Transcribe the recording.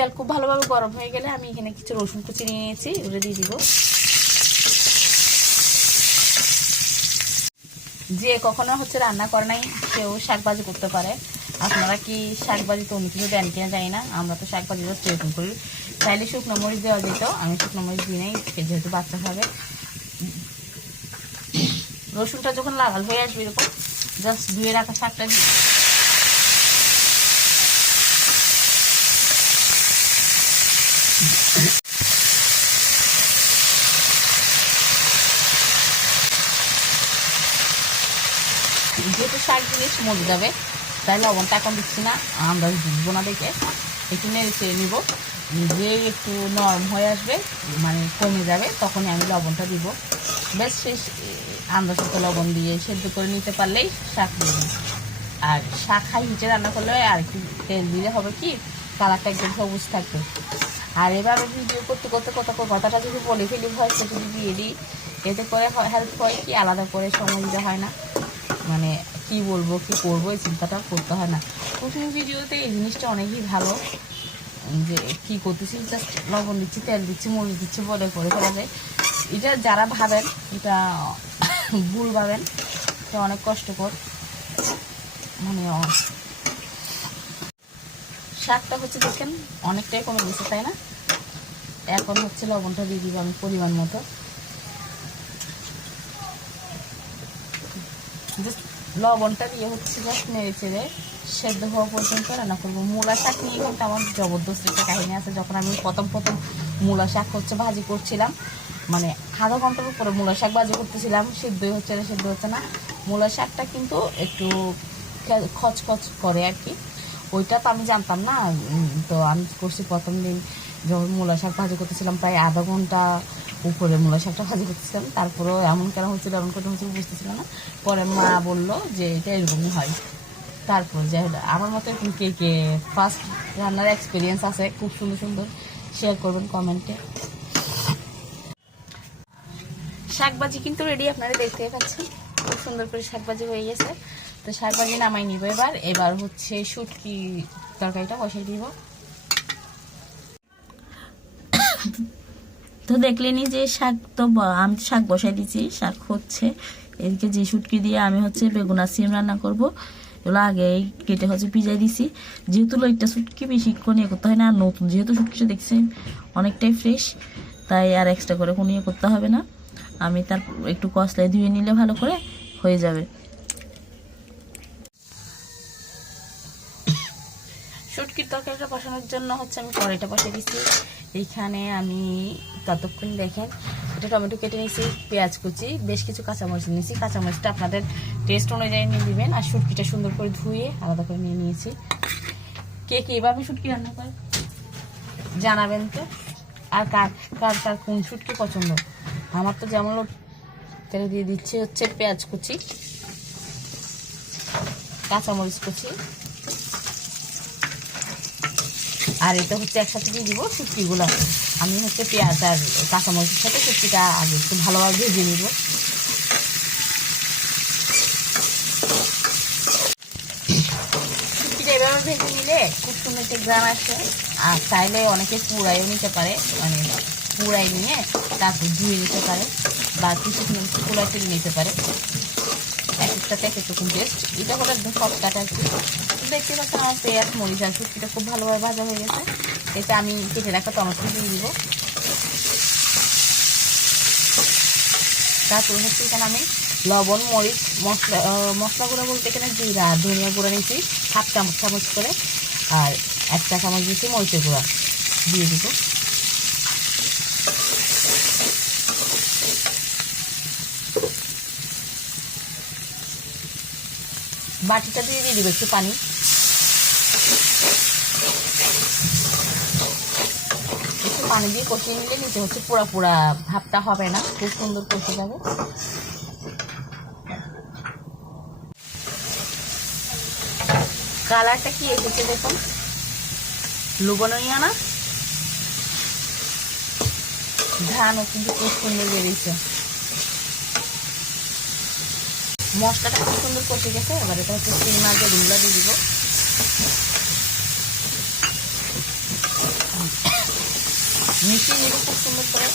তেল খুব ভালোভাবে গরম হয়ে গেলে আমি এখানে কিছু রসুন কুচি নিয়ে নিয়েছি, ওটা দিয়ে দিব। যে কখনো হচ্ছে রান্না করে নাই সেও শাকভাজি করতে পারে। আপনারা কি শাকভাজি তো অন্য কিছু দেন কিনা জানি না, আমরা তো শাকভাজি জাস্ট এরকম করি। চাইলে শুকনো মরিচ দেওয়া যেত, আমি শুকনো মরিচ দিই নাই, যেহেতু বাচ্চা খাবে। রসুনটা যখন লাল হয়ে আসবে এরকম জাস্ট ধুয়ে রাখা শাকটা দিয়ে যেহেতু শাক জিনিস মরে যাবে তাই লবণটা এখন দিচ্ছি না, আমরা বুঝবো না দেখে একটু নেড়ে চেড়ে নিব। যে একটু নরম হয়ে আসবে মানে কমে যাবে তখনই আমি লবণটা দিব। বেশ শেষ আন্দাজ মতো লবণ দিয়ে সেদ্ধ করে নিতে পারলেই শাক দিয়ে দিই। আর শাক হাই হিটে রান্না করলে আর একটু তেল দিলে হবে কি কালারটা একদম সবুজ থাকবে। আর এভাবে ভিডিও করতে করতে কথাটা যদি বলে ফেলি হয়তো যদি দিয়ে দিই, এতে করে হেল্প হয় কি আলাদা করে সময় দিতে হয় না, মানে কি বলবো কি করবো এই চিন্তাটা করতে হয় না। কুকিং ভিডিওতে এই জিনিসটা অনেকই ভালো, যে কি করতেছি জাস্ট লবণ দিচ্ছি, তেল দিচ্ছি, মরিচ দিচ্ছি বলে করে ফেলা যায়। এটা যারা ভাবেন এটা ভুল ভাবেন, এটা অনেক কষ্টকর। মানে শাকটা হচ্ছে দেখেন অনেকটাই কমে গেছে তাই না। এখন হচ্ছে লবণটা দিয়ে দিব আমি পরিমাণ মতো। জাস্ট লবণটা দিয়ে হচ্ছে জাস্ট নেড়ে চেড়ে সেদ্ধ হওয়া পর্যন্ত রান্না করবো। মূলা শাক নিয়ে কিন্তু আমার জবরদস্ত একটা কাহিনী আছে। যখন আমি প্রথম মূলা শাক হচ্ছে ভাজি করছিলাম, মানে আধা ঘন্টার উপরে মূলা শাক ভাজি করতেছিলাম, সেদ্ধই হচ্ছে না সেদ্ধ হচ্ছে না। মূলা শাকটা কিন্তু একটু খচখচ করে আর কি, ওইটা তো আমি জানতাম না। তো আমি করছি প্রথম দিন যখন মূলা শাক ভাজি করতেছিলাম প্রায় আধা ঘন্টা উপরে মূলা শাকটা ভাজি করতেছিলাম, তারপরেও এমন কেন হচ্ছিল এমন কেন হচ্ছিল বুঝতেছিলাম না। পরে মা বললো যে এটা এরকমই হয়। তারপর যাই হোক আমার মতো এরকম কে কে ফার্স্ট রান্নার এক্সপিরিয়েন্স আছে খুব সুন্দর সুন্দর শেয়ার করবেন কমেন্টে। শাকভাজি কিন্তু রেডি, আপনারা দেখতে পাচ্ছেন খুব সুন্দর করে শাকভাজি হয়ে গেছে। তো শাকভাজি নামাই নিব। এবার হচ্ছে শুটকি তরকারিটা বসাই দিব। তো দেখলেনি যে শাক তো আমি শাক বসাই দিয়েছি, শাক হচ্ছে এদিকে যে শুটকি দিয়ে আমি হচ্ছে বেগুন সিম রান্না করব। এগুলো আগেই কেটে হচ্ছে ভিজাই দিছি, যেহেতু লইটা শুটকি বেশিক্ষণ ইয়ে করতে হয় না। আর নতুন যেহেতু শুটকিটা দেখছি অনেকটাই ফ্রেশ, তাই আর এক্সট্রা করে কোনো ইয়ে করতে হবে না। আমি তার একটু কষলায় ধুয়ে নিলে ভালো করে হয়ে যাবে। শুটকির তরকারিটা বসানোর জন্য হচ্ছে আমি কড়াইটা বসিয়ে দিচ্ছি। এইখানে আমি ততক্ষণ দেখেন এটা টমেটো কেটে নিয়েছি, পেঁয়াজ কুচি, বেশ কিছু কাঁচামরিচ নিয়েছি। কাঁচামরিচটা আপনাদের টেস্ট অনুযায়ী নিয়ে দিবেন। আর শুটকিটা সুন্দর করে ধুয়ে আলাদা করে নিয়ে নিয়েছি। কে কে এভাবে শুটকি রান্না করে জানাবেন তো। আর কার কার কার কোন শুটকি পছন্দ। আমার তো যেমন তেলে দিয়ে দিচ্ছি হচ্ছে পেঁয়াজ কুচি, কাঁচামরিচ কুচি, আর এটা হচ্ছে একসাথে দিয়ে দিব শুটকিগুলো। আমি হচ্ছে পেঁয়াজ আর কাঁচামরিচের সাথে শুটকিটা আগে একটু ভালোভাবে ভেজে নিব। শুটকিটা এভাবে ভেজে নিলে খুব সুন্দর একটা গ্রাম আসে। আর চাইলে অনেকে পুড়াইও নিতে পারে, মানে পুড়াই নিয়ে তারপর ধুয়ে নিতে পারে, বা কিছু পুড়াই তুলে নিতে পারে। এক একটাতে এক এক রকম টেস্ট। এটা হলো একদম শর্টকাট আর কি। দেখতে পাচ্ছেন আমার পেঁয়াজ মরিচ আর শুটকিটা খুব ভালোভাবে ভাজা হয়ে গেছে। এটা আমি কেটে রাখা টমেটো দিয়ে দিব। তারপর হচ্ছে এখানে আমি লবণ মরিচ মশলা গুঁড়া বলতে এখানে জিরা ধনিয়া গুঁড়া নিয়েছি হাফ চামচ করে, আর 1 চা চামচ দিয়েছি মরিচের গুঁড়া দিয়ে দিব। বাটিটা দিয়ে দিব একটু পানি। একটু পানি দিয়ে কষিয়ে নিলে নিচে হচ্ছে পোড়া পোড়া ভাবটা হবে না, খুব সুন্দর কষে যাবে। কালারটা কি এসেছে দেখুন, লুবনীয় না, ধানও কিন্তু খুব সুন্দর বেরিয়েছে। মশলাটা খুব সুন্দর কষে গেছে। এবার এটা হচ্ছে চিংড়ি মাছ দিয়ে দিয়ে দিব। মিশিয়ে নেব খুব সুন্দর করে।